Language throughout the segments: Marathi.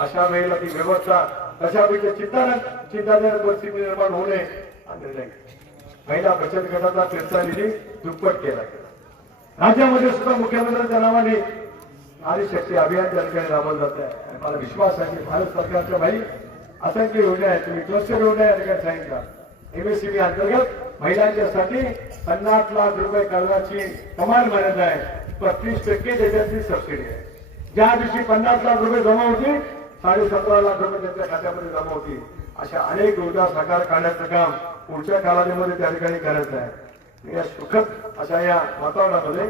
अशा वेळेला ती व्यवस्था कशापैकी चिंता चिंताजनक परिस्थिती निर्माण होऊ नये महिला बचत गटाचा फिरता निधी दुप्पट केला राज्यामध्ये सुद्धा मुख्यमंत्र्यांच्या नावाने नारी शक्ती अभियान त्या ठिकाणी राबवलं जात आहे. मला विश्वास आहे की भारत सरकारच्या भाई असंख्य योजना आहेत. तुम्ही क्लस्टर योजना या ठिकाणी सांगितलं एमएससीबी अंतर्गत महिलांच्यासाठी पन्नास लाख रुपये कर्जाची कमाल मर्यादा आहे. पस्तीस टक्के त्याच्याची सबसिडी आहे. ज्या दिवशी पन्नास लाख रुपये जमा होतील साडे सतरा लाख रुपये त्यांच्या खात्यामध्ये जमा होती अशा अनेक योजना साकार करण्याचं काम पुढच्या कालावधीमध्ये त्या ठिकाणी करायचं आहे. या सुखद अशा या वातावरणामध्ये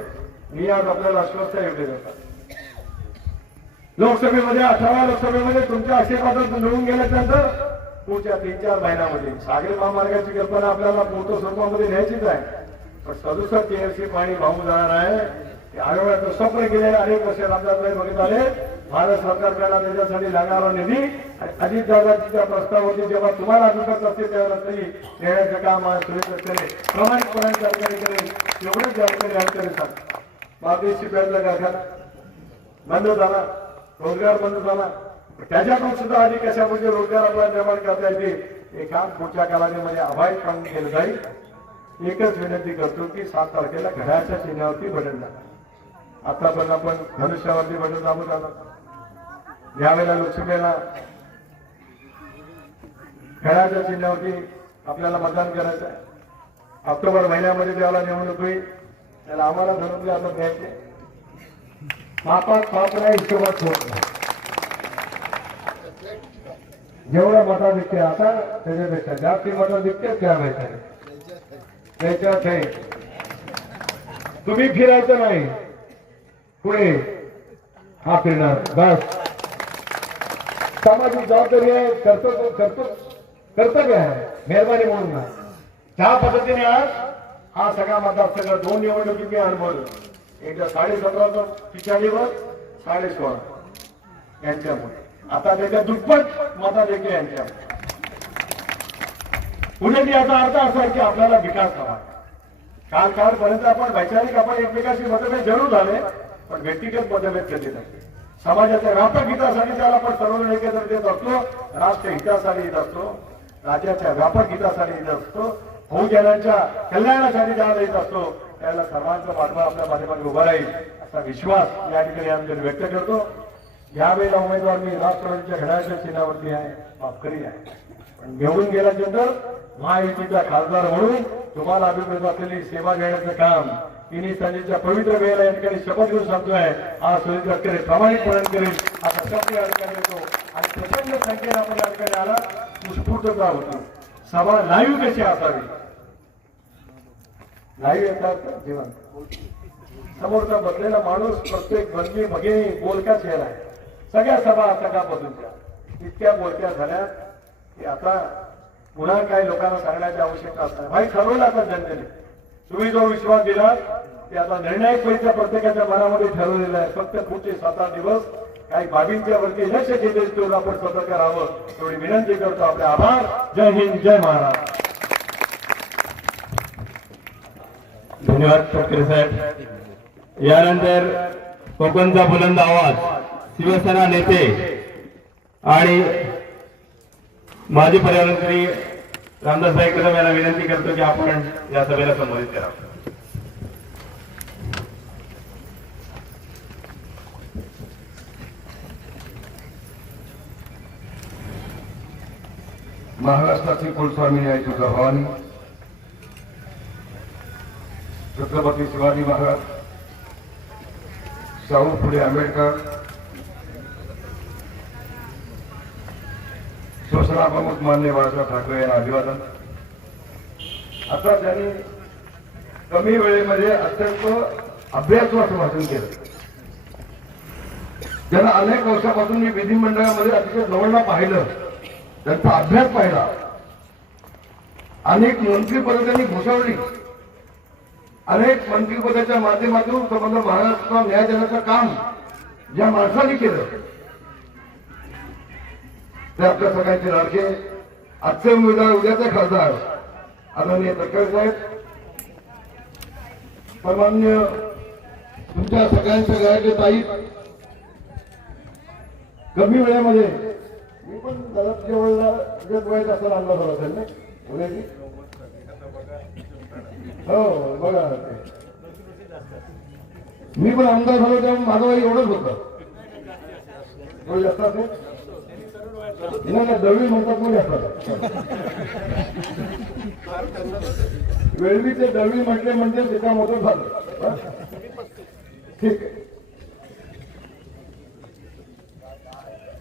मी आज आपल्याला आश्वस्त योग्य देतात लोकसभेमध्ये अठराव्या लोकसभेमध्ये तुमच्या आशीर्वादात मिळून गेल्यानंतर पुढच्या तीन चार महिन्यामध्ये सागरी महामार्गाची कल्पना आपल्याला मोठ्या स्वरूपामध्ये न्यायचीच आहे. पण सदुसष्ट टीएमसी पाणी वाहून जाणार आहे. आयोगाचं स्वप्न गेले अनेक वर्ष रामदासबाई बघित आले भारत सरकारकडे त्याच्यासाठी लागणारा निधी आणि अजित प्रस्ताव होती जेव्हा तुम्हाला अभिप्राय असते त्यावेळेला तरी देण्याचं काम सुरेश रस्त्याने प्रामाणिकपणे सरकारी करेल एवढंच जबाबदारी ठिकाणी अधिकारी सांगतात बाबी शिपायातला कारखाना बंद झाला. रोजगार बंद झाला. त्याच्यातून सुद्धा आधी कशा म्हणजे रोजगार आपल्याला निर्माण करता येते हे काम पुढच्या कालावधीमध्ये अभावित काम केलं जाईल. एकच विनंती करतो की सात तारखेला घराच्या चिन्हावरती बटन आता आतापर्यंत आपण धनुष्यावरती बटन दाबत आहोत यावेळेला लोकसभेला खेळाच्या चिन्हावरती आपल्याला मतदान करायचं आहे. ऑक्टोबर महिन्यामध्ये ज्याला निवडणूक होईल त्याला आम्हाला धरून आपण घ्यायचे. पापात पाप नाही हिशोबात होत नाही. जेवढं दिसते आता त्याच्यापेक्षा जास्ती मताधिक्य त्या भेटाय त्याच्यात तुम्ही फिरायचं नाही. पुणे हा फिरणार. बस. सामाजिक जबाबदारी आहे कर्तव्य कर्तव्य कर्तव्य आहे. मेहरबानी म्हणून नाही. त्या पद्धतीने आज हा सगळा मतदारसंघ दोन निवडणुकी मी अनुभवलं. एकदा साडे सतराचा पिछाडीवर साडे सोळा यांच्यामुळे. आता त्याच्या दुप्पट मता देखील यांच्या पुढे याचा अर्थ असा आहे की आपल्याला विकास हवा. काल कालपर्यंत आपण वैचारिक आपण एकमेकांशी मतभेद जरूर झाले. पण व्यक्तिगत मतभेद देत असते समाजाच्या व्यापक हितासाठी त्याला आपण सर्व एकत्र देत असतो राष्ट्र हितासाठी येत असतो राज्याच्या व्यापक हितासाठी येत असतो बहुजनांच्या कल्याणासाठी ज्याला येत असतो. त्याला सर्वांचा पाठबळ आपल्या पाठीमागे उभा राहील असा विश्वास या ठिकाणी आमच्या व्यक्त करतो. यावेळेला उमेदवार मी राष्ट्रवादीच्या घड्याच्या चिन्हावरती आहे माफकरी आहे. पण घेऊन गेल्यानंतर महायुतीचा खासदार म्हणून तुम्हाला अभिप्रेत असलेली सेवा घेण्याचं काम तिन्ही संजयच्या पवित्र वेळेला या ठिकाणी शपथ घेऊन सांगतोय. हा सुनील तटकरे प्रामाणिकपणे करेल असा शब्द या ठिकाणी येतो. आणि प्रचंड संख्येने आपण या ठिकाणी आला. उत्स्फूर्तता होती. सभा लाईव्ह कशी असावी? लाईव्ह येतात जीवन समोरचा बसलेला माणूस प्रत्येक भरगी भगिनी बोलका चेहरा आहे. सगळ्या सभा सकाळपासूनच्या. इतक्या बोलक्या झाल्या की आता पुन्हा काही लोकांना सांगण्याची आवश्यकता असणार भाई ठरवलं आता जनतेने. तुम्ही जो विश्वास दिला ते आता निर्णायक पैसा प्रत्येकाच्या मनामध्ये ठरवलेला आहे. फक्त पुढचे सात आठ दिवस काही बाबींच्या वरती लक्ष केंद्रित करून आपण सतर्क राहावं एवढी विनंती करतो. आपले आभार. जय हिंद जय महाराज धन्यवाद तटकरे साहेब. यानंतर कोकणचा बुलंद आवाज शिवसेना नेते आणि माजी पर्यावरण मंत्री रामदासभाई कदम याला विनंती करतो की आपण या सभेला संबोधित करा. महाराष्ट्राचे कुलस्वामी न्याय भवानी छत्रपती शिवाजी महाराज शाहू फुले आंबेडकर शिवसेना प्रमुख मान्य बाळासाहेब ठाकरे यांना अभिवादन. आता त्यांनी कमी वेळेमध्ये अत्यंत अभ्यासवाचं भाषण केलं. त्यांना अनेक वर्षापासून मी विधिमंडळामध्ये अतिशय जवळला पाहिलं. त्यांचा अभ्यास पाहिला. अनेक मंत्रीपद त्यांनी घोषवली अनेक मंत्रिपदाच्या माध्यमातून समजा महाराष्ट्राला न्याय देण्याचं काम ज्या माणसाने केलं. ते आपल्या सगळ्यांचे लाडके. आजचे उमेदवार उद्याचे खासदार. आदरणीय तटकरे साहेब. परमान्य तुमच्या सगळ्यांच्या घराचे ताई. कमी वेळेमध्ये मी पण जरा तुझ्या वेळेला तुझ्याच वयात असताना आणला होता असेल ना हो बघा. मी पण आमदार झालो तेव्हा माझं वय एवढंच होतं. जास्त असेल. नाही दळवी म्हणतात कोणी आपण. वेळवीचे दळवी म्हटले म्हणजे त्याच्या मोठं झालं ठीक आहे.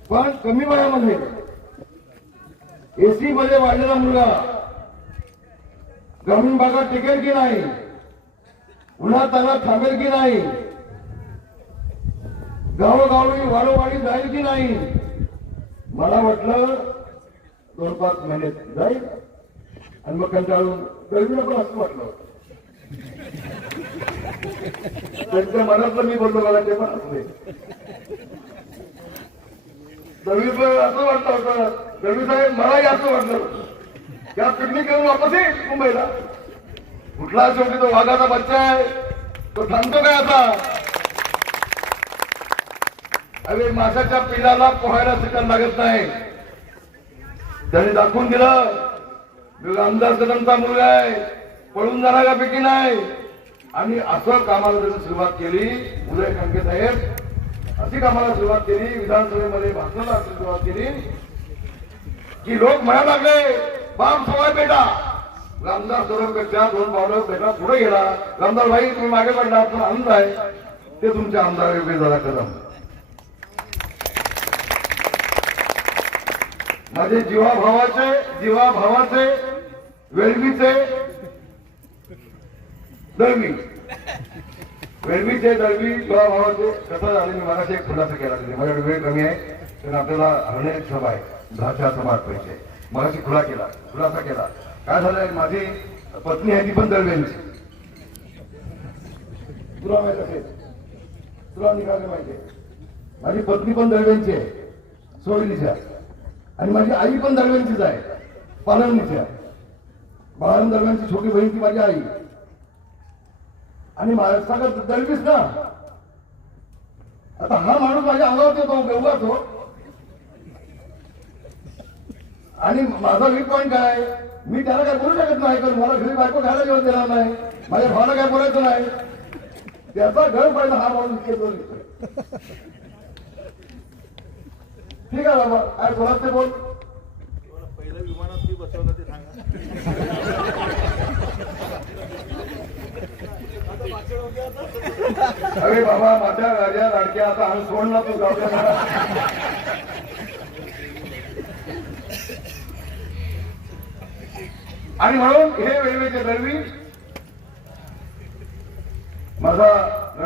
पण कमी वयामध्ये एसी मध्ये वाढलेला मुलगा ग्रामीण भागात टिकेल की नाही? उन्हात त्याला थांबेल की नाही? गावोगावी वाडोवाडी जाईल की नाही? मला वाटलं दोन पाच महिने जाईल आणि मग कंटाळून दळवीला पण असं वाटलं. त्यांच्या मनातलं मी बोललो मला ते पण असले दळवी असं वाटलं होतं. दळवी साहेब मलाही असं वाटलं. त्या पिकनिक घेऊन वापस येईल मुंबईला. कुठला शेवटी तो वाघाचा बच्चा आहे? तो थांबतो काय आता? अरे माशाच्या पिल्लाला पोहायला शिकायला लागत नाही. त्याने दाखवून दिलं आमदार सदनचा मुलगा आहे पळून जाणार का पैकी नाही? आणि असं कामाला त्यांनी सुरुवात केली उदय कांके साहेब. अशी कामाला सुरुवात केली विधानसभेमध्ये भाषणाला अशी सुरुवात केली. की लोक म्हणायला लागले बाप सवाय बेटा. रामदास सरोवरच्या दोन पावलं बेटा पुढे गेला. रामदास भाई तुम्ही मागे पडला आनंद आहे. ते तुमच्या आमदार योग्य झाला कदम. माझे जीवाभावाचे जीवाभावाचे वेळवीचे दळवी वेळवीचे दळवी जीवाभावाचे कसं झाले मी मगाशी एक खुलासा केला तिथे. माझ्याकडे वेळ कमी आहे तर आपल्याला हरणे सभा आहे दहाच्या सभा पैसे मगाशी खुला केला खुलासा केला. काय झालंय माझी पत्नी आहे ती पण दळव्यांची तुला माहीत असेल. तुला निघाले माहिती माझी पत्नी पण दळव्यांची आहे सोयलीच्या आणि माझी आई पण दळव्यांचीच आहे. पालवणीच्या बाळान दळव्यांची छोटी बहीण ती माझी आई. आणि महाराष्ट्रात दळवीस ना आता हा माणूस माझ्या अंगावर येतो व्यवहार आणि माझा वीक पॉईंट काय? मी त्याला काय बोलू शकत नाही कारण मला घरी बायको खायला जेवण देणार नाही. माझ्या भावाला काय बोलायचं नाही. त्याचा घर पाहिजे हा माणूस ठीक आहे बाबा. काय बोलत ते बोल. पहिलं विमानात मी बसवलं ते सांगा अरे बाबा माझ्या राजा लाडक्या आता अंग सोड ना तू जाऊ मला. आणि म्हणून हे वेळवेचे दरवी माझा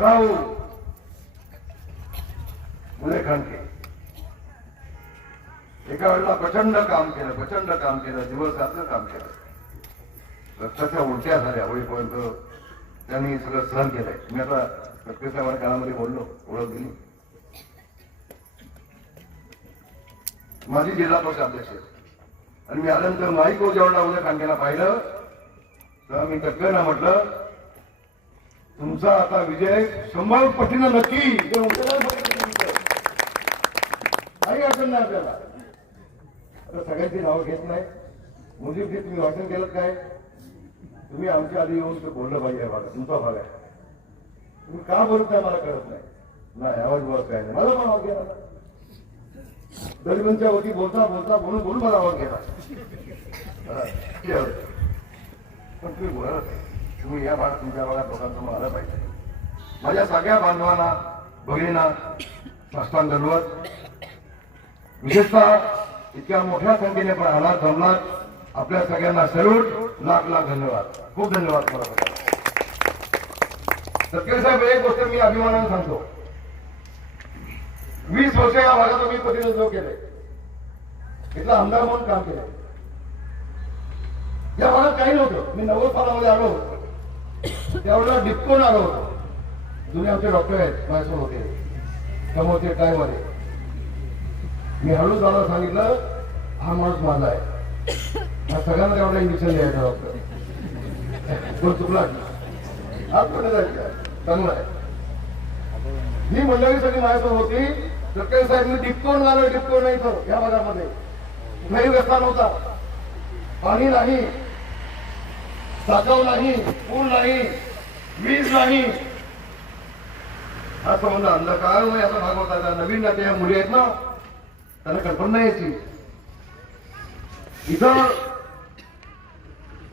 राहू मुले खानके. एका वेळेला प्रचंड काम केलं प्रचंड काम केलं दिवस रात्र काम केलं. रक्ताच्या उलट्या झाल्या होईपर्यंत त्यांनी सगळं सहन केलंय. मी आता रक्तेच्या काळामध्ये बोललो ओळख दिली. माझी जिल्हा पक्ष अध्यक्ष. आणि मी आल्यानंतर माईक जेवढा उद्या कांग्याला पाहिलं. तेव्हा मी टक्करना म्हटलं तुमचा आता विजय शंभर पटीनं नक्की. काही अडचण नाही आपल्याला. आता सगळ्यांची नावं घेत नाही. मुलींची तुम्ही वाचन केलं काय? तुम्ही आमच्या आधी येऊन ते बोललं पाहिजे या भागात तुमचा भाग आहे. तुम्ही का बोलताय मला कळत नाही. नाही आवाज बोलत काय नाही. मला पण आवाज घ्या मला वती बोलता बोलता बोलून बोलून मला आवाज घ्या पण तुम्ही बोलत तुम्ही या भागात तुमच्या भागात लोकांसमोर आलं पाहिजे. माझ्या सगळ्या बांधवांना भगिनींना साष्टांग दंडवत विशेषतः इतक्या मोठ्या संख्येने पण आला जमलात आपल्या सगळ्यांना सल्यूट लाख लाख धन्यवाद. खूप धन्यवाद मला सत्य साहेब एक गोष्ट मी अभिमानाने सांगतो. वीस वर्ष या भागात मी प्रतिनिधित्व केले इथला आमदार म्हणून काम केलं या भागात काही नव्हतं. मी नव्वद सालामध्ये आलो होतो. त्यावेळेला डिपकोन आलो होतो. जुने आमचे डॉक्टर आहेत माझ्यासोबत होते. समोरचे काय मध्ये. मी हळूच दादा सांगितलं हा माणूस माझा आहे. हा सगळ्यांना एवढा इंजेक्शन द्यायचा डॉक्टर तो चुकला. आज कुठे जायचं चांगला आहे. ही मंडळी सगळी माझ्यासोबत होती. सरकारी साहेब मी डिपकोन झालो डिपकोन नाही तर या भागामध्ये. नाही रस्ता नव्हता. पाणी नाही. साचव नाही. पूल नाही. वीज नाही. हा संबंध अंधकार नाही असं भाग नवीन नाते ह्या मुली आहेत ना त्यांना कल्पना नाही. इथं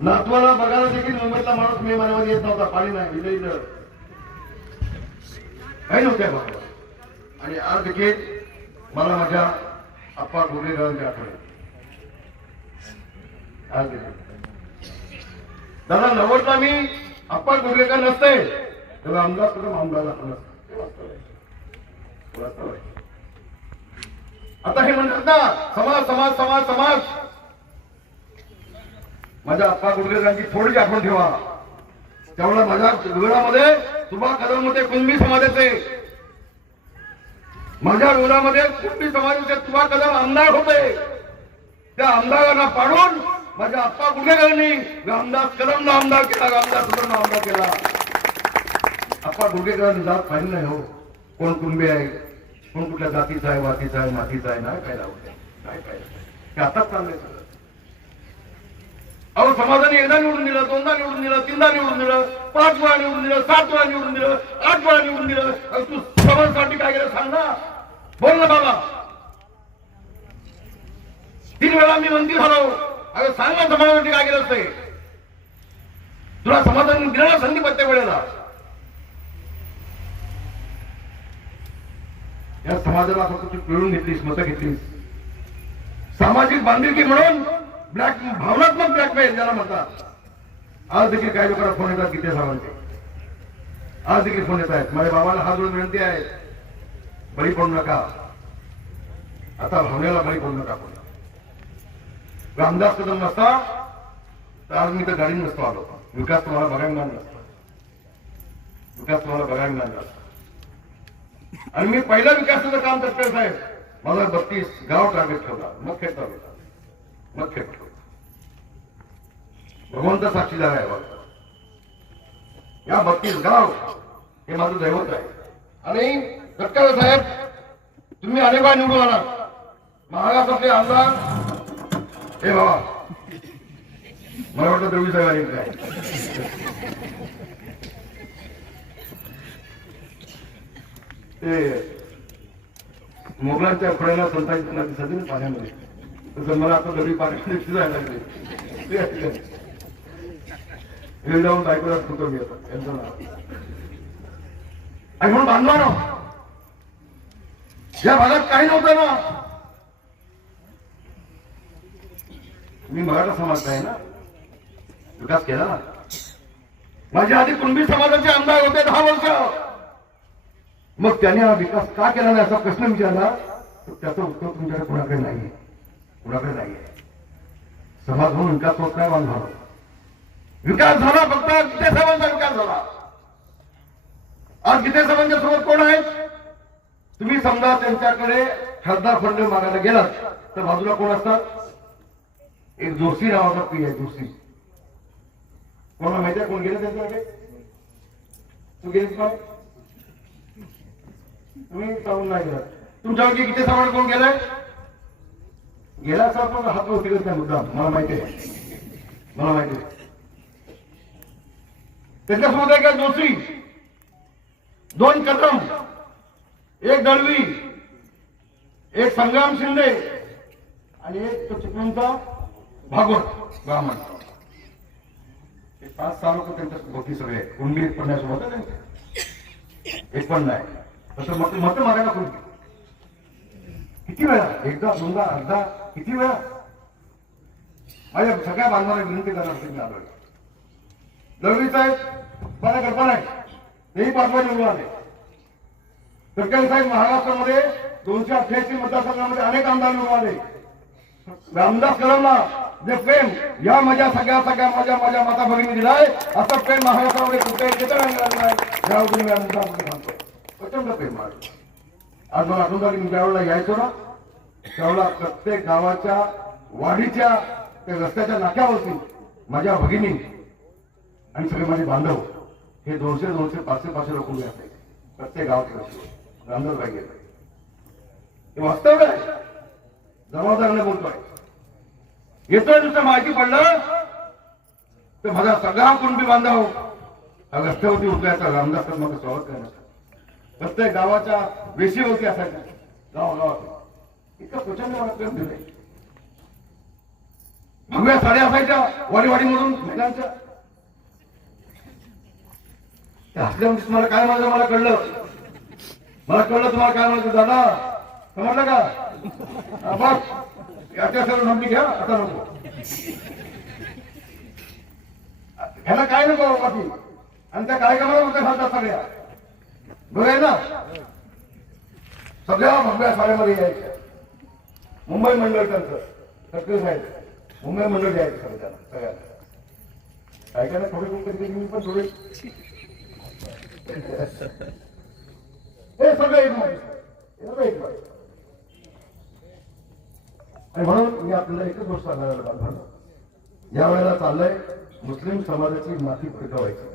नातवाला बघायला देखील मुंबईतला माणूस मे महिन्यामध्ये येत नव्हता पाणी नाही इथं इथं. काही नव्हत्या बाबा. आणि आज देखील मला माझ्या आप्पा गोरेगावांची आठवण आज देखील. दादा नवडता मी आप्पा गोरेगाव नसते तेव्हा आमदार सुद्धा आमदार आता हे म्हणतात ना समाज समाज समाज समाज. माझ्या आप्पा गुडगेकरांची थोडीशी आठवण ठेवा. त्यामुळे माझ्या रुग्णामध्ये सुभाष कदममध्ये कुणबी समाजाचे माझ्या रुग्णामध्ये कुणबी समाजाचे सुभाष कदम आमदार होते. त्या आमदारांना पाडून माझ्या आप्पा गुडगेकरांनी आमदार कदमला आमदार केला आमदार कदमला आमदार केला. आप्पा गुडगेकरांनी जात पाहिली नाही हो. कोण कुणबी आहे? कोण कुठल्या जातीचा आहे वातीचा आहे मातीचा आहे नाही काय लावत नाही काय ते आताच चाललंय सगळं. अहो समाजाने एकदा निवडून दिलं दोनदा निवडून दिलं तीनदा निवडून दिलं पाच वेळा निवडून दिलं सात वेळा निवडून दिलं आठ वेळा निवडून दिलं. अहो, तू समाजासाठी काय केलं सांग ना. बोल ना बाबा. तीन वेळा मी मंदिर झालो अगं सांग ना समाजासाठी काय केलं असते तुला समाधान दिलं ना संधी प्रत्येक वेळेला. या समाजाला फक्त तू पिळून घेतलीस मतं घेतलीस. सामाजिक बांधिलकी म्हणून ब्लॅक भावनात्मक ब्लॅकमेल ज्याला म्हणतात. आज देखील काही लोकांना फोन येतात गीते सावंते आज देखील फोन येत आहेत. माझ्या बाबाला हा जोडून विनंती आहे. बळी पडू नका. आता भावनेला बळी पडू नका कोणी. रामदास कदम नसता तर आज मी तर गाडी नसतो आलो. विकास तुम्हाला बघायला मिळाला नसता. विकास तुम्हाला बघायला मिळाला नसता. आणि मी पहिला विकासाचं काम करतोय साहेब. मला बत्तीस गाव टार्गेट ठेवला. मग खेळ तालुका मग खेळ भगवंत साक्षीदार आहे बघा. या बत्तीस गाव हे माझं दैवत आहे. आणि सत्कार साहेब तुम्ही अनेक वेळा निवडून आला. महाराष्ट्रातले आमदार हे बाबा मला वाटतं द्रवी साहेब काय ते मोगलांच्या फळ्याला संतांची नदी सदी ना पाण्यामध्ये. तसं मला आता घरी पाण्यामध्ये शिजायला लागले. हे जाऊन बायकोला फुटो मी आता यांचं नाव. आणि म्हणून बांधवा ना. या भागात काही नव्हतं ना. मी मराठा समाज आहे ना. विकास केला ना. माझ्या आधी कुणबी समाजाचे आमदार होते दहा वर्ष. मग त्याने हा विकास का केला नाही असा प्रश्न विचारला? तर त्याचं उत्तर तुमच्याकडे कुणाकडे नाहीये. कुणाकडे नाहीये. समाज म्हणून विकास होत नाही बांधवा विकास झाला फक्त विद्यासाहेबांचा विकास झाला. आज विद्यासाहेबांच्या सोबत कोण आहेत? तुम्ही समजा त्यांच्याकडे खासदार फंड मागायला गेलात तर बाजूला कोण असतात? एक जोशी नावाचा पी आहे जोशी. कोणाला माहिती आहे कोण गेले त्यांच्याकडे? तू गेलीस का? मी जाऊन नाही गेला तुमच्यावरती किती सामान कोण गेलाय? गेला असा पण हात होती करत नाही मुद्दा मला माहिती आहे. मला माहिती आहे. त्याच्यासोबत आहे का जोशी. दोन कदम. एक दळवी. एक संग्राम शिंदे. आणि एक तो चिपळूणचा भागवत ब्राह्मण. हे पाच सहा लोक त्यांच्या भोवती सगळे. कुंडली पडण्यासोबत. एक पण नाही. नंतर मत मत मारायला कोण? किती वेळा? एकदा दोनदा अर्धा? किती वेळा? माझ्या सगळ्या बांधवाला विनंती करणार तुम्ही आलोय. दळवी साहेब मला कल्पना आहे तेही पाचवा निवडून आले. सरकारी साहेब महाराष्ट्रामध्ये दोनशे अठ्ठ्याऐंशी मतदारसंघामध्ये अनेक आमदार निवडून आले. रामदास कदमला जे प्रेम या माझ्या सगळ्या सगळ्या माझ्या माझ्या माता भगिनी दिलाय. असं प्रेम महाराष्ट्रामध्ये कुठे किती मिळालं नाही. या अवधी मिळाल्यानंतर आपण प्रचंड प्रेम आहे. आज मला आठवण मी ज्यावेळेला यायचो ना त्यावेळेला प्रत्येक गावाच्या वाडीच्या त्या रस्त्याच्या नाक्यावरती माझ्या भगिनी आणि सगळे माझे बांधव हे दोनशे दोनशे पाचशे पाचशे लोक उभे असायचे प्रत्येक गावाच्या रस्त्यावर बांधव गेले हे वास्तव काय? जबाबदारीने बोलतोय. येतोय तुझं माहिती पडलं तर माझा सगळा कुणबी बांधव रस्त्यावरती उतरायचा रामदास मग स्वागत करण्याचा प्रत्येक गावाच्या वेशीवरती असायच्या गाव गावात इतकं प्रचंड मला प्रेम दिलंय भगव्या साड्या असायच्या वाडी मधून महिलांच्या त्या तुम्हाला काय म्हणायचं मला कळलं मला कळलं तुम्हाला काय म्हणायचं दादा समजलं का बस याच्या सर्व नोंदणी घ्या आता नको ह्याला काय नको बाकी आणि त्या कार्यक्रमाला होत्या घालतात सगळ्या ना सगळ्या भगव्या साड्यामध्ये यायच्या मुंबई मंडळ त्यांचं. सक्रिय साहेब मुंबई मंडळ यायचं सगळं त्यांना सगळ्यांना. काय ना थोडे कोण कधी मी पण थोडे. हे सगळं एक सगळं एक आणि म्हणून मी आपल्याला एकच गोष्ट सांगायला लागलो या वेळेला चाललंय मुस्लिम समाजाची माती फडकवायची.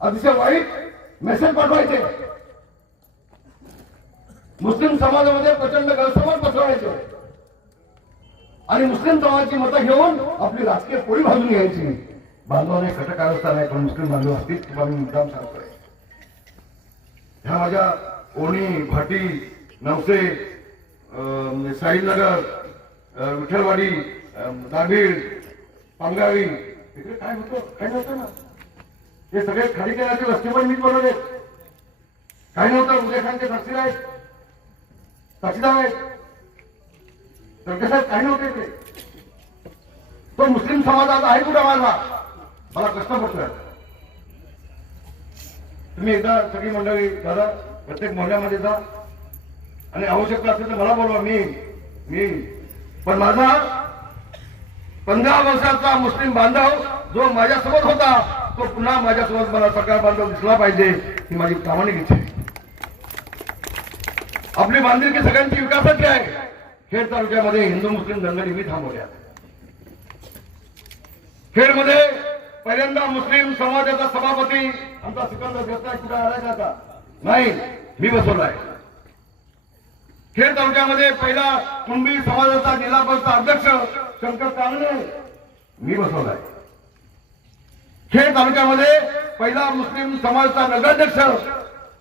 अतिशय वाईट मेसेज पाठवायचे. मुस्लिम समाजामध्ये प्रचंड गैरसमज पसरवायचे आणि मुस्लिम समाजाची मतं घेऊन आपली राजकीय पोळी भाजून घ्यायची. बांधवाने घटक अवस्था नाही पण मुस्लिम बांधव असतील तुम्हाला मी मुद्दाम सांगतोय ह्या माझ्या ओणी भाटी नवसे अं, म्हणजे विठ्ठलवाडी दाभीळ पांगावी इकडे काय होतं? काय नव्हतं ना? हे सगळे खाली केल्याचे रस्ते पण मीच बनवले काही नव्हतं उदय खानचे साक्षीदार आहेत. साक्षीदार आहेत. साहेब काही नव्हते ते तो मुस्लिम समाजात आहे कुठं माझा? मला प्रश्न पडतोय. तुम्ही एकदा सगळी मंडळी दादा प्रत्येक मोहल्ल्यामध्ये जा. आणि आवश्यकता असेल तर मला बोलवा मी मी पण माझा पंधरा वर्षाचा मुस्लिम बांधव जो माझ्यासोबत होता तो पुन्हा माझ्यासोबत मला सकाळ बांधव दिसला पाहिजे ही माझी प्रामाणिक इच्छा आहे. आपली बांधिलकी सगळ्यांची विकासाची आहे. खेड तालुक्यामध्ये हिंदू मुस्लिम दंगली मी थांबवल्या. खेडमध्ये पहिल्यांदा मुस्लिम समाजाचा सभापती आमचा सिकंदर घेतला कुठे आलाय का आता? नाही मी बसवलाय खेड तालुक्यामध्ये पहिला कुणबी समाजाचा जिल्हा परिषद अध्यक्ष शंकर कांगणे मी बसवलाय खेड तालुक्यामध्ये पहिला मुस्लिम समाजचा नगराध्यक्ष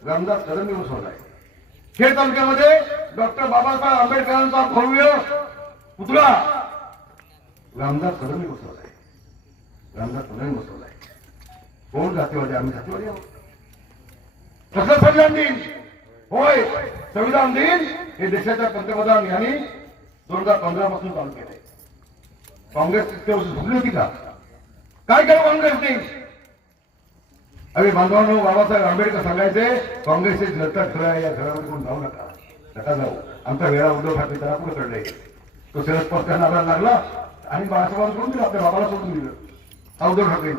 रामदास कदम मी बसवलाय खेड तालुक्यामध्ये डॉक्टर बाबासाहेब आंबेडकरांचा भव्य पुतळा रामदास कदम मी बसवलाय रामदास कदम बसवलाय कोण जातीवादी? आम्ही जातीवादी आहोत. कसं संविधान दिन. होय संविधान दिन हे देशाच्या पंतप्रधान यांनी दोन हजार पंधरा पासून चालू केले काँग्रेस होती का? काय करू काँग्रेसने अरे बांधवांनो बाबासाहेब आंबेडकर सांगायचे काँग्रेसचे जळता खरं या घरामध्ये कोण जाऊ नका. नका जाऊ. आमचा वेळा उद्धव ठाकरे त्याला पुढे चढले? तो शरद पवार नारायण लागला आणि बाळासाहेबांना सोडून दिलं आपल्या बाबाला सोडून दिलं. हा उद्धव ठाकरे.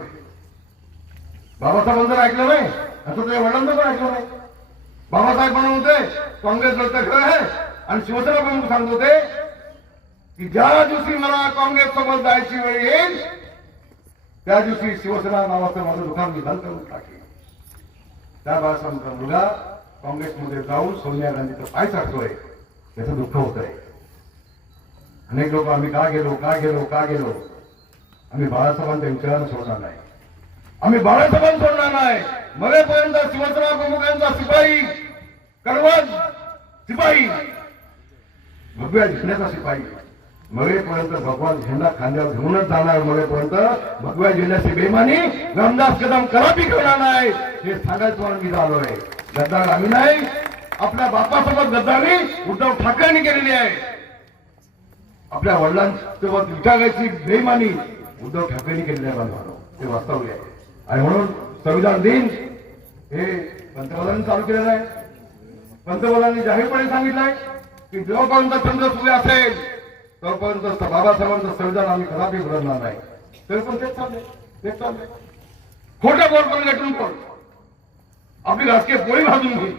बाबासाहेबांचं ऐकलं नाही असं तुझ्या वडिलांचं पण ऐकलं नाही. बाबासाहेब म्हणून होते काँग्रेस जळतं खरं आहे. आणि शिवसेना प्रमुख सांगत होते की ज्या दिवशी मला काँग्रेस सोबत जायची वेळ येईल त्या दिवशी शिवसेना नावाचं माझं दुकान निधान करून टाकलं. त्या बाळासाहेबांचा मुलगा काँग्रेसमध्ये जाऊन सोनिया गांधीचा पाय चाकतोय याचं दुःख होत आहे अनेक लोक आम्ही का गेलो का गेलो का गेलो? आम्ही बाळासाहेबांच्या विचारानं सोडणार नाही. आम्ही बाळासाहेबांना सोडणार नाही. मरेपर्यंत शिवसेना प्रमुखांचा शिपाई कळवण शिपाई. भगव्या झेंड्याचा शिपाई. मरेपर्यंत भगवान झेंडा खांद्यावर घेऊनच जाणार मरेपर्यंत भगव्या झेंड्याची बेमानी रामदास कदम कदापि करणार नाही. हे सांगायचं म्हणून मी आलोय गद्दार आम्ही नाही. आपल्या बापासोबत गद्दारी उद्धव ठाकरेंनी केलेली आहे. आपल्या वडिलांसोबत विचारायची बेमानी उद्धव ठाकरेंनी केलेली आहे बांधवांनो ते वास्तव्य आहे. आणि म्हणून संविधान दिन हे पंतप्रधानांनी चालू केलेलं आहे. पंतप्रधानांनी जाहीरपणे सांगितलंय की जोपर्यंत चंद्र सूर्य असेल तोपर्यंत बाबासाहेबांचं संविधान आम्ही कदापि उघडणार नाही. तरी पण तेच चाललंय तेच चाललंय. खोटं बोल करून लटून कोण आपली राजकीय पोळी भाजून घेईल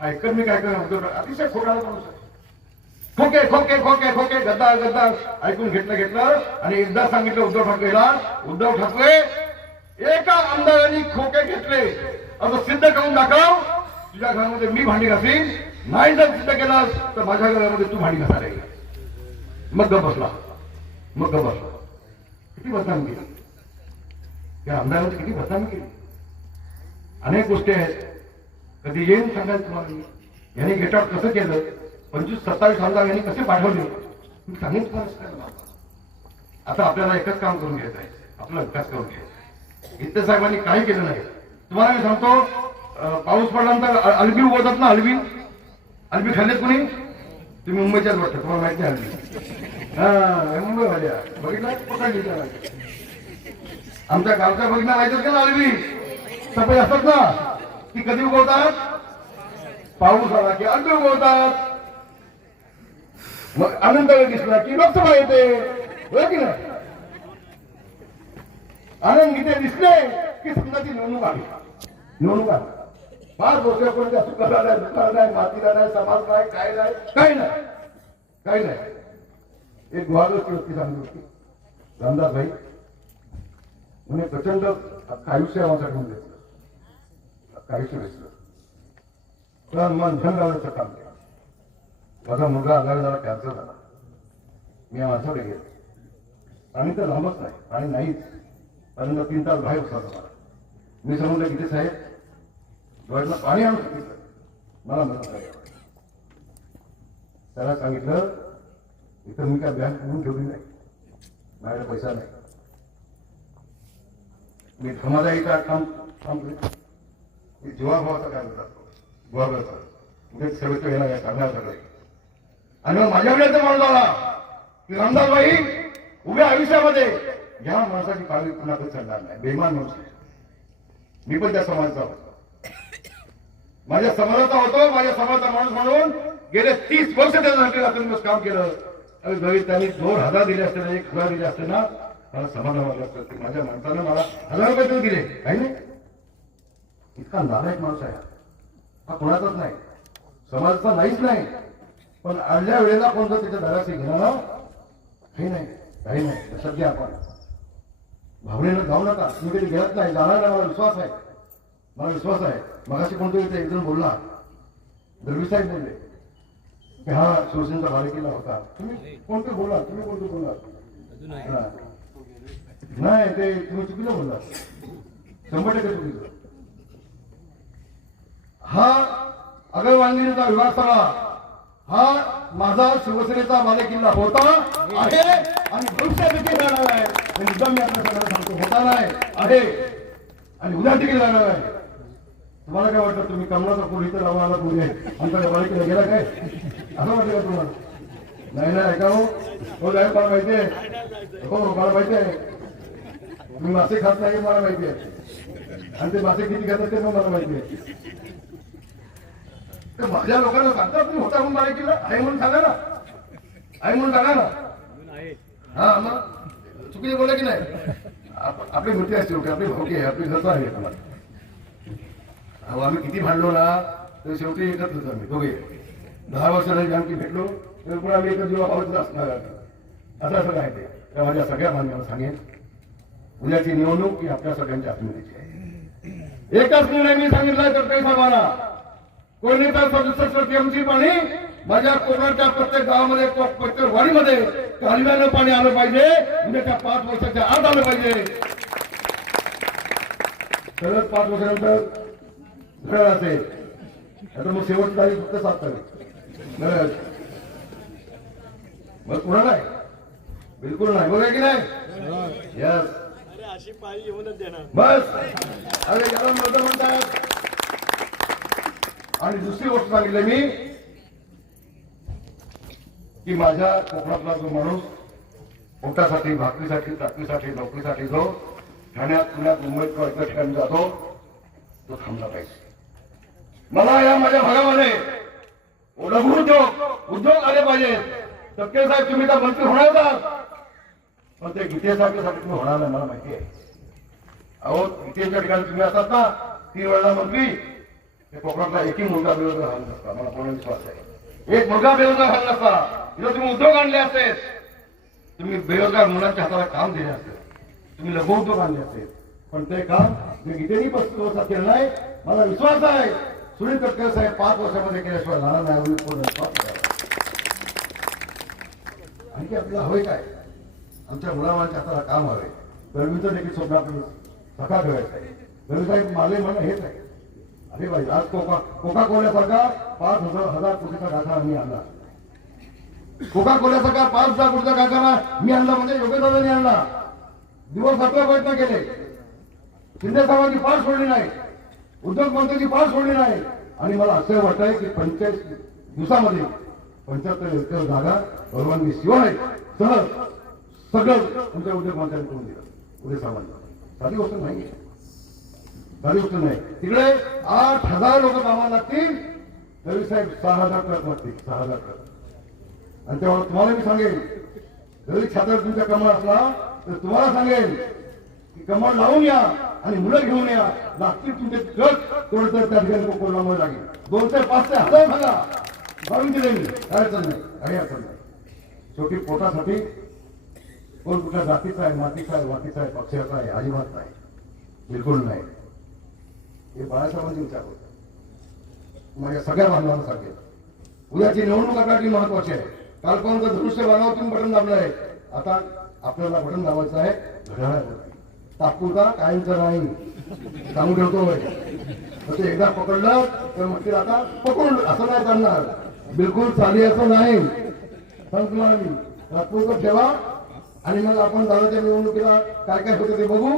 ऐकत मी काय करणार? अतिशय खोटा माणूस आहे. खोके खोके खोके खोके गद्दा गद्दा ऐकून घेतलं घेतलं. आणि एकदा सांगितलं उद्धव ठाकरेला उद्धव ठाकरे एका आमदारांनी खोके घेतले. असं सिद्ध करून दाखव. तुझ्या घरामध्ये मी भांडी घासीन. नाही जर सिद्ध केलास तर माझ्या घरामध्ये तू भांडी घासायला मग गप बसला. मग गप बसला. किती बदनामी केली या आमदारांची किती बदनामी केली अनेक गोष्टी आहेत. कधी येऊन सांगायचं तुम्हाला यांनी गेट आउट कसं केलं? पंचवीस सत्तावीस आमदार यांनी कसे पाठवले? मी सांगेन तुम्हाला आता आपल्याला एकच काम करून घ्यायचं आहे. आपला विकास करून घ्यायचा इथे साहेबांनी काही केलं नाही. तुम्हाला मी सांगतो पाऊस पडल्यानंतर अलबी उगवतात ना अलबी? अलबी खाल्लेत कुणी? ती मुंबईच्याच वाटतं तुम्हाला माहिती आहे हा मुंबई भाज्या बघितला? पकडली त्याला आमच्या गावच्या बघितलं? माहिती का ना सफाई असतात ना? ती कधी उगवतात? पाऊस आला की अलबी उगवतात. मग आनंद दिसला की लोकसभा येते. होय की नाही? आनंद गीते दिसले की समजा ती निवडणूक आली. निवडणूक आली. फार वर्ष कोण त्या सुखाला नाही दुःखाला नाही मातीला नाही समाज नाही काय नाही काही नाही. काही नाही. एक गुहागरची होती सांगली होती. रामदास भाई. म्हणे प्रचंड आयुष्य आम्हाला घेऊन घेतलं. आयुष्य घेतलं पण मन धन लावण्याचं काम केलं. माझा मुलगा अंगाला झाला कॅन्सर झाला. मी माझ्याकडे गेलो. आणि तर लांबच नाही. आणि नाहीच. आणि तीन तास बाहेर होता मी सांगून किती साहेब डोळ्यातलं पाणी आणून सांगितलं. मला मदत नाही त्याला सांगितलं इथं मी काय बँक म्हणून ठेवली नाही. माझ्याकडे पैसा नाही. मी धमादाईचा काम काम केलं मी जीवाभावाचा काय म्हणतात गुवाभावाचा म्हणजे सेवेचं येणार या करण्यासाठी आणि मग माझ्याकडे तर माणूस आला. की रामदासबाई उभ्या आयुष्यामध्ये या माणसाची काळजी पुन्हा कधी चढणार नाही. बेमान माणूस आहे. मी पण त्या समाजाचा होतो माझ्या समाजाचा होतो माझ्या समाजाचा माणूस म्हणून गेले तीस वर्ष त्याच्यासाठी रात्रंदिवस काम केलं. जरी त्यांनी दोन हजार दिले असते ना एक हजार दिले असते ना मला समाधान वाटलं असतं की माझ्या माणसानं मला हजार रुपये तरी दिले. काही नाही. इतका नालायक माणूस आहे. हा. कोणाचाच नाही. समाजाचा नाहीच नाही. पण आल्या वेळेला कोणतं त्याच्या दाराशी घेणारा ना काही नाही काही नाही. सध्या आपण. भावनेनं जाऊ नका. तुम्ही कधी घेत नाही. जाणार मला विश्वास आहे. मला विश्वास आहे. मगाशी कोणतो इथे एक जण बोलला? दरवी साहेब बोलले की हा शिवसेनेचा बालेकिल्ला होता. तुम्ही कोणते बोला तुम्ही कोणते बोला नाही ते तुम्ही चुकीला बोलला शंभर टक्के चुकीचं. हा अगरवांगीचा विभाग सगळा हा माझा शिवसेनेचा बालेकिल्ला होता आहे आणि भविष्यात देखील राहणार आहे. मुद्दा मी आपल्या सगळ्यांना सांगतो होता नाही आहे. आणि उद्या देखील राहणार आहे. तुम्हाला काय वाटतं तुम्ही कमलाचा पूल इथं लावून आला पूर्वी आमच्या बालेकिल्ला गेला काय? असं वाटलं का तुम्हाला? नाही नाही ऐका हो. हो साहेब मला माहिती आहे. हो मला माहिती आहे. तुम्ही मासे खात नाही मला माहिती आहे. आणि ते मासे किती खातात ते पण मला माहिती आहे. तर माझ्या लोकांना सांगतात तुम्ही होता म्हणून बाळे केला. आहे म्हणून सांगा ना. आहे म्हणून सांगा ना. हा मग चुकीचे बोला की नाही? आपली वृत्ती असते आपली भावकी आहे आपली घरचं आहे. आम्हाला अहो आम्ही किती भांडलो ना तर शेवटी एकत्रच आम्ही दोघे. दहा वर्षांनी आमची भेटलो तर पण आम्ही एकच जीवाभावाचं असणार असं असं काय ते? त्या माझ्या सगळ्या बांधवांना सांगेन. उद्याची निवडणूक ही आपल्या सगळ्यांच्या आत्मनिर्भरची आहे. एकच निर्णय मी सांगितलाय तर ते सर्वांना. कोणी तर सदुसष्ट टीएमसी पाणी माझ्या कोकणच्या प्रत्येक गावामध्ये प्रत्येक वाडीमध्ये कालव्यानं पाणी आलं पाहिजे त्या पाच वर्षाच्या आत आलं पाहिजे. तरच पाच वर्षानंतर घडळ असेल आता मग शेवटची तारीख फक्त सात तारीख. मग पुन्हा नाही बिलकुल नाही. बघा की नाही? यस अरे अशी पाळी येऊनच देणार. बस. अरे याला म्हणतात. आणि दुसरी गोष्ट सांगितली मी की माझ्या कोकणातला जो माणूस पोटासाठी भाकरीसाठी चाकरीसाठी नोकरीसाठी जो ठाण्यात पुण्यात मुंबईत किंवा इतर ठिकाणी जातो तो थांबला पाहिजे. मला या माझ्या भागामध्ये लघु उद्योग उद्योग आले पाहिजे. टक्के साहेब तुम्ही तर मंत्री होणार का? पण ते गीतेसारखेसाठी तुम्ही होणार नाही मला माहिती आहे. अहो गीतेच्या ठिकाणी तुम्ही असतात ना तीन वेळेला मंत्री ते कोकणातला एकही मुलगा बेरोजगार झाला नसता मला पूर्ण विश्वास आहे? एक मुलगा बेरोजगार झाला नसता तिथं तुम्ही उद्योग आणले असते तुम्ही बेरोजगार मुलांच्या हाताला काम दिले असते तुम्ही लघु उद्योग आणले असते पण ते काम मी गीतेनी व्यवस्था केलं नाही मला विश्वास आहे. सुनील तटकर साहेब पाच वर्षामध्ये केल्याशिवाय नाना नाही कोण आणखी आपल्याला हवे काय? आमच्या मुलाबाळांच्या हाताला काम हवे दळवीचं देखील स्वप्न आपलं सकाळ ठेवायचं आहे. साहेब माले म्हणणं हेच आहे. अरे भाई आज कोका कोका कोल्यासारखा पाच हजार हजार कोटीचा गाठा मी आणला. कोका कोल्यासारखा पाच हजार कोटीचा कारखाना मी आणला म्हणजे योगेंद्रांनी आणला. दिवस रात्र प्रयत्न केले. शिंदे साहेबांनी पार सोडली नाही. उद्योग मंत्र्यांनी पास सोडली नाही आणि मला असं वाटतंय की पंचायत दिवसामध्ये पंच्याहत्तर एकर जागा परवानगी शिवाय सहज सगळं तुमच्या उद्योग मंत्र्यांनी करून दिलं उद्या सामान्य साधी गोष्ट नाही साधी गोष्ट नाही. तिकडे आठ हजार लोक कामाला लागतील. तरी साहेब सहा हजार ट्रक लागतील. सहा हजार ट्रक. आणि तेव्हा तुम्हाला मी सांगेन जरी छात्र तुमच्या कामात असला तर तुम्हाला सांगेन की कमळ लावून या आणि मुलं घेऊन या. लागतील तुमचे ट्रक तेवढं तर त्या ठिकाणी कोल्हामुळे लागेल. दोन ते पाच ते हजार भागा. बाळून दिले मी. काय अडचण नाही. काही अडचण नाही. शेवटी पोटासाठी कोण कुठल्या जातीचा आहे मातीचा आहे मातीचा आहे पक्षाचा आहे अजिबात नाही बिलकुल नाही. हे बाळासाहेबांचे विचार होते. माझ्या सगळ्या बांधवांना सांगेल उद्याची निवडणूक आघाडी महत्वाची आहे. कालपर्यंत दृश्य बांधावतून बटन दाबलं आहे. आता आपल्याला बटन दाबायचं आहे. घड्याळाचं तात्पुरता कायमचा नाही सांगू ठेवतो तर एकदा पकडलं तर म्हणतील आता पकडून असं नाही चालणार. बिलकुल चाली असं नाही. सांग तुम्हाला मी तात्पुरतं ठेवा. आणि मग आपण दादाच्या निवडणुकीला काय काय होतं ते बघू.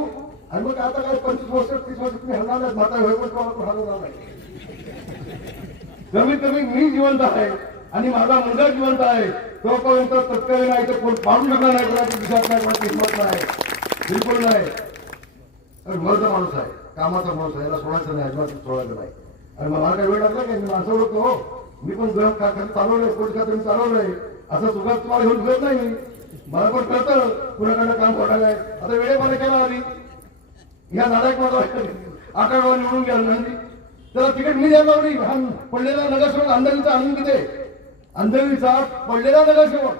आणि मग आता काय पंचवीस वर्ष तीस वर्ष तुम्ही हलणार नाही माता होय पण हलवणार नाही. कमीत कमी मी जिवंत आहे. आणि माझा मुलगा जिवंत आहे. तोपर्यंत तत्कालीन आहे तर कोण पाहू शकणार नाही कोणाची दिसत नाही कोणाची हिंमत नाही. बिलकुल नाही. तर मर्द माणूस आहे. कामाचा माणूस आहे. याला सोडायचं नाही. अजिबात सोडायचं नाही. आणि मला काय वेळ लागला की मी माणसं ओळखतो हो मी पण ग्रह खात्यात चालवलंय. पोलीस खात्यात चालवलंय. असं सुगात तुम्हाला घेऊन घेत नाही. मला पण कळतं. कुणाकडनं काम करायला आहे. आता वेळे मला केला आधी. ह्या नाटक माझा आठवडा निवडून गेला नाही त्याला तिकीट मी द्यायला लावली हा पडलेला नगरसेवक अंधवीचा आणून किती अंधवीचा पडलेला नगरसेवक.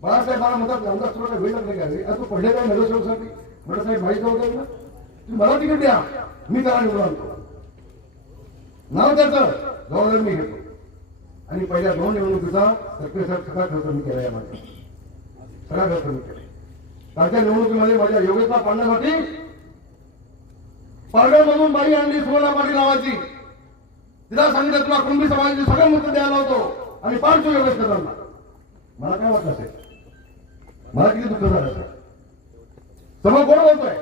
बाळासाहेब मला म्हणतात आमदार वेळ लागले का रे? पडलेला नगरसेवकसाठी. म्हटलं साहेब भाई जाऊ द्या तुम्ही मला तिकीट द्या. मी त्याला निवडून आणतो. नाव त्याचं. जबाबदारी मी घेतो. आणि पहिल्या दोन निवडणुकीचा सरकार साहेब सगळा खर्च मी केला यामध्ये सगळा खर्च मी केला. कालच्या निवडणुकीमध्ये माझ्या योग्यता पाडण्यासाठी पारगडमधून बाई आणली सुवर्णा पाटील नावाची. तिला सांगितलं तुला कुंभी समाजाचे सगळं मत द्यायला होतो आणि पाठचो योगेश करताना मला काय वाटलं असेल मला किती दुःख झालं असेल समोर कोण बोलतोय.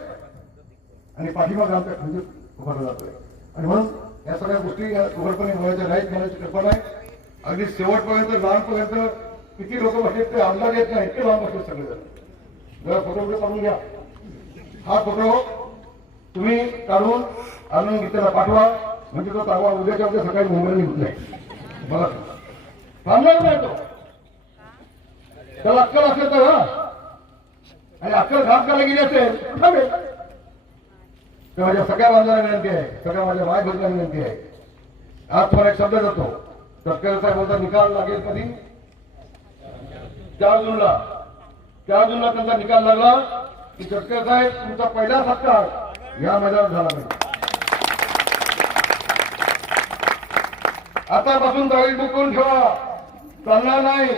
आणि पाठीमाग आमच्या म्हणजे उभारला जातोय. आणि म्हणून या सगळ्या गोष्टी उघडपणे बोलायच्या नाहीत म्हणायची कल्पना आहे अगदी शेवटपर्यंत लहानपर्यंत किती लोक बसले ते अंदाज येत नाही इतके लांब बसले सगळे जण जरा फोटो वगैरे काढून घ्या. हा फोटो तुम्ही काढून आणून गीतेला पाठवा म्हणजे तो ताबा उद्याच्या उद्या सकाळी मुंबईला निघून जाईल बघा. थांबणार नाही तो. त्याला अक्कल असेल तर हा. आणि अक्कल घात करायला गेली असेल थांबेल तर माझ्या सगळ्या बांधवांना विनंती आहे सगळ्या माझ्या माय बहिणीला विनंती आहे. आज तुम्हाला एक शब्द जातो. तटकरे साहेबांचा निकाल लागेल कधी? चार जूनला. चार जूनला त्यांचा निकाल लागला की तटकरे साहेब तुमचा पहिला सत्कार या मैदानात झाला पाहिजे. आतापासून गाडी बुक करून ठेवा. चालणार नाही.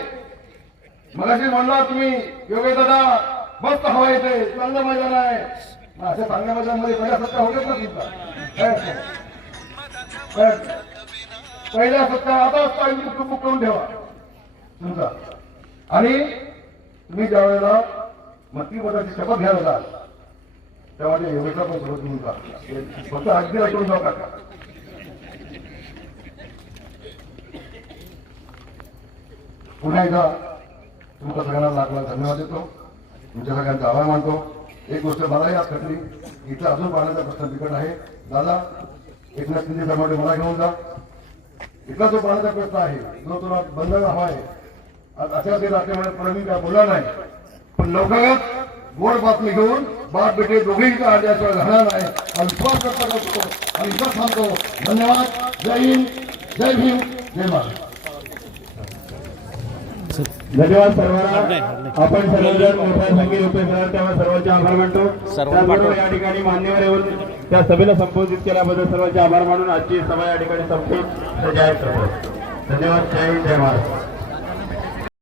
मगाशी म्हणला तुम्ही योगेश दादा मस्त हवा येते चांगलं मैदान आहे. अशा चांगल्या मैदानामध्ये पहिला सत्ता होतेच ना तुमचा. पहिला सत्ता आता असता बुक करून ठेवा. तुमचा. आणि तुम्ही ज्या वेळेला मंत्रिपदाची शपथ घ्यायला जाल तेव्हा ते पण सोबत घेऊन जा. फक्त अगदी असून जाऊ का पुन्हा एकदा तुमचा सगळ्यांना लागला धन्यवाद देतो. तुमच्या सगळ्यांचा आभार मानतो. एक गोष्ट मलाही आज खटली इथं अजून पाण्याचा प्रश्न बिकट आहे. दादा एकनाथ शिंदे साहेबांकडे मला घेऊन जा. इथला जो पाण्याचा प्रश्न आहे जो तुला बंद हवा आहे आज अशा ते राहते प्रवीण काय बोलला नाही. पण लवकरच गोड बातमी घेऊन बाप बेटे दोघेही आल्याशिवाय राहणार नाही. हा विश्वास व्यक्त करतो आणि इथं थांबतो. धन्यवाद. जय हिंद. जय भीम. जय महाराष्ट्र. धन्यवाद सर्वांना. आपण सर्वजण मोठ्या संख्येने उपस्थित आहात, तेव्हा सर्वांचे आभार मानतो. त्याचबरोबर या ठिकाणी मान्यवर येऊन त्या सभेला संबोधित केल्याबद्दल सर्वांचे आभार मानून आजची सभा या ठिकाणी संपली तर जाहीर करतो धन्यवाद. जय हिंद जय महाराष्ट्र